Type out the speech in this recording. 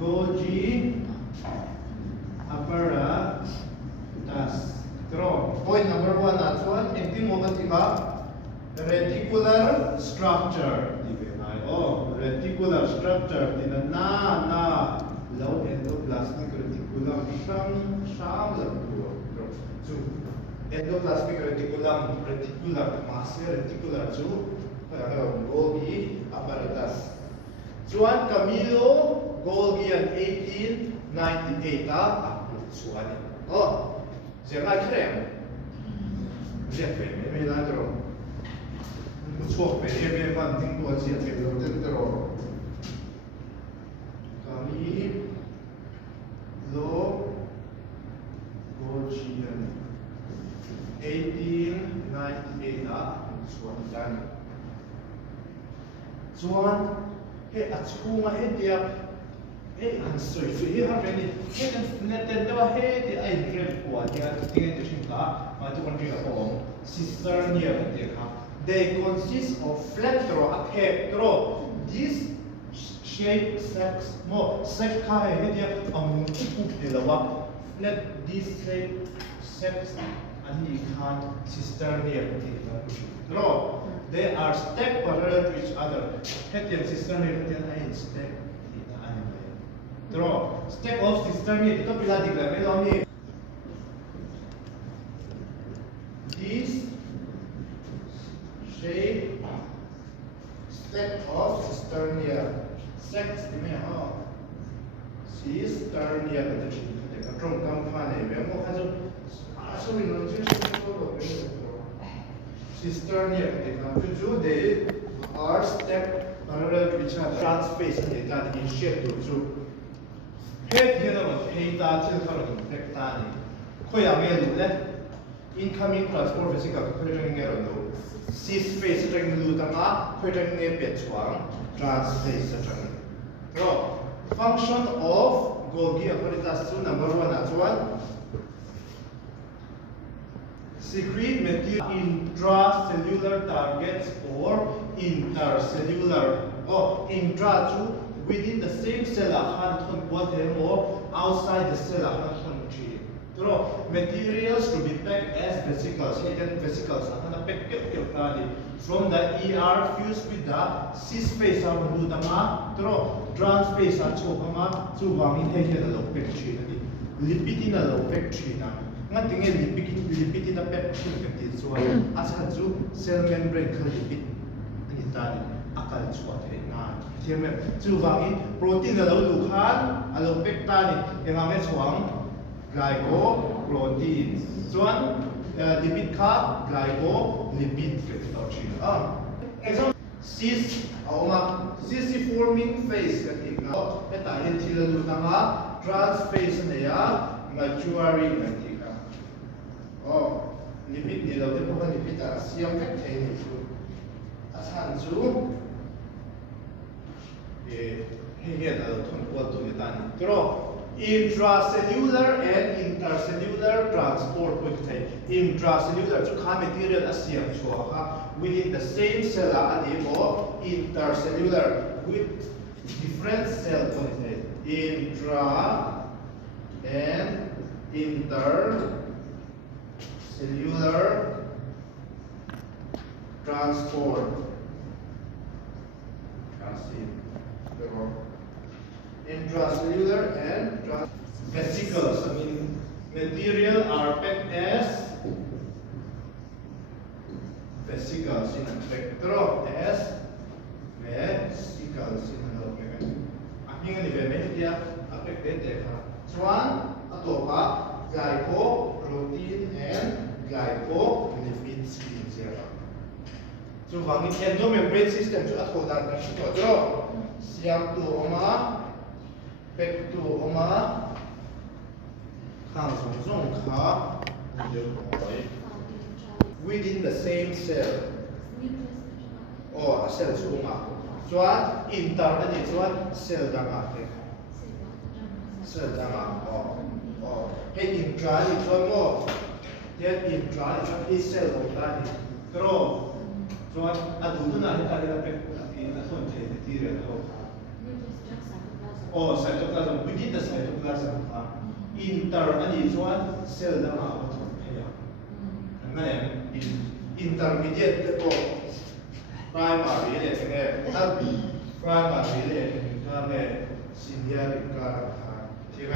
Golgi apparatus. Draw. Point number 1 that's one. Etymological reticular structure. Reticular structure. Na low endoplasmic reticulum sham so endoplasmic reticulum reticular to Golgi apparatus. Chuan Camilo Golgi in 1898 chuan zengai krem me la dro chuak pe me van ting to sia pe lo den dro Camilo Golgi 1898 chuan he achunga he dia he an soi he ha reni he an neten da he ti ai rel kwa dia ti te shinka ma tu kon ri ko cisternia te kha they consist of flat throw a cape throw this shape sex mo sex kha he dia pu de lawa flat this shape sex ani khan cisternia te throw they are stacked parallel to each other. Hetian cisternia and stack. Draw. Stack of cisternia. Ito pila diagram. Ito ni. This shape stack of cisternia. Sex ini cisternia ito kita trong kampanye. Memang kaso asal ini nanti cisternia they are stacked parallel to each other. Transpace that in shape to head here hey ta chil kharo ta ni khoya me lu le incoming transport physical khojeng nge ro cis space tang lu ta ma khojeng nge pe chuang transpace tang ro function of Golgi apparatus number 1 as well secrete material intracellular targets or intercellular intra to within the same cell or outside the cell materials to be packed as vesicles hidden vesicles from the ER fused with the cis space transspace chu wangin he lo pack lipid in lo pack nga tinge lipid in pep ti chuan asa chu cell membrane kha lipid ani tani akal chuan he na thiam chu wangin protein lo lu khan alo pek tani enga me chuang glycoprotein chuan lipid kha glycolipid ke to chin example cis cis forming phase ka ti ga eta he thila lu tanga transphase ne ya maturing na ti lipid ni lo te pokok lipid siam pek thei ni chu asan chu he da thon ko tu ni tan tro intracellular and intercellular transport with thei intracellular chu kha material asiam chu ha within the same cell ani mo intercellular with different cell with thei intra and intercellular transport intracellular and vesicles material are packed as vesicles in spectrum as vesicles in ang ni dia affected there chuan atopa glycoprotein and glycolipids here so wangin endomembrane system chu athodan ka shi to siam tu oma pek tu oma khang song kha within the same cell or cell chunga chuan inter ani chuan cell danga cell danga he intra ni chuan mo he intra ni chuan he cell of that tro chuan adu na he ta pek in the thon the material ho or cytoplasm within the cytoplasm ครับ inter อันนี้ส่วนเซลล์ต่างหากว่าถูกพยายามนั่นเอง intermediate ก็ primary เลยทั้งนี้ถ้า primary เลยก็เลย senior ก็ใช่ไหม